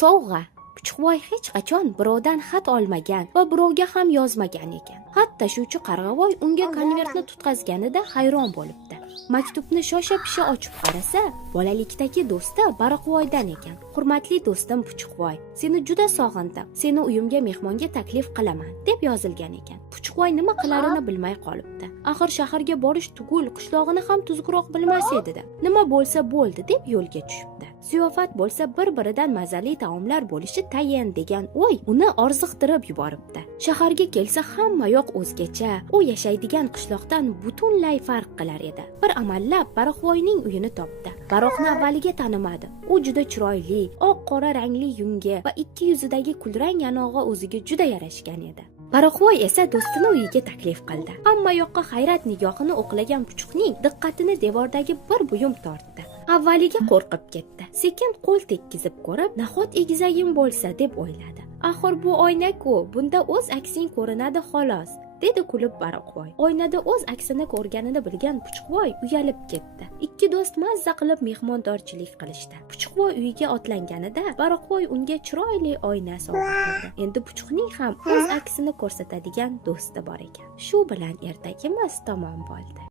Sovg'a. Puchuqvoy hech qachon birovdan xat olmagan va birovga ham yozmagan ekan. Hatto shuvchi Qarg'avoy unga konvertni tutqazganida hayron bo'libdi. Maktubni shosha-pisha ochib qarasa, bolalikdagi do'sti Bariqvoydan ekan. Hurmatli do'stim Puchuqvoy, seni juda sog'indim. Seni uyimga mehmonga taklif qilaman deb yozilgan ekan. Puchuqvoy nima qilarini bilmay qolibdi. Axir shaharga borish tugul, qishlog'ini ham tuzukroq bilmas edi-da. Nima bo'lsa bo'ldi deb yo'lga tushibdi. Ziyofat bo'lsa bir-biridan mazali taomlar bo'lishi tayin degan o'y uni orziqtirib yuboribdi. Shaharga kelsa hamma yoq o'zgacha, u yashaydigan qishloqdan butunlay farq qilar edi. Bir amallab Bariqvoyning uyini topdi. Baroqni avvaliga tanimadi. U juda chiroyli, oq-qora rangli yungi va ikki yuzidagi kulrang yanog'i o'ziga juda yarashgan edi. Bariqvoy esa do'stini uyiga taklif qildi. Hamma yoqqa hayrat nigohini o'qlagan Puchuqning diqqatini devordagi bir buyum tortdi. Avvaliga qo'rqib ketdi. Sekin qo'l tekkizib ko'rib, nahot egizagim bo'lsa deb o'yladi. Axir bu oyna-ku, bunda o'z aksing ko'rinadi xolos, dedi kulib Bariqvoy. Oynada o'z aksini ko'rganini bilgan Puchuqvoy uyalib ketdi. Ikki do'st mazza qilib mehmondorchilik qilishdi. Puchuqvoy uyiga otlanganida Bariqvoy unga chiroyli oyna sovg'a qildi. Endi Puchuqning ham o'z aksini ko'rsatadigan do'sti bor ekan. Shu bilan ertagimiz tamom bo'ldi.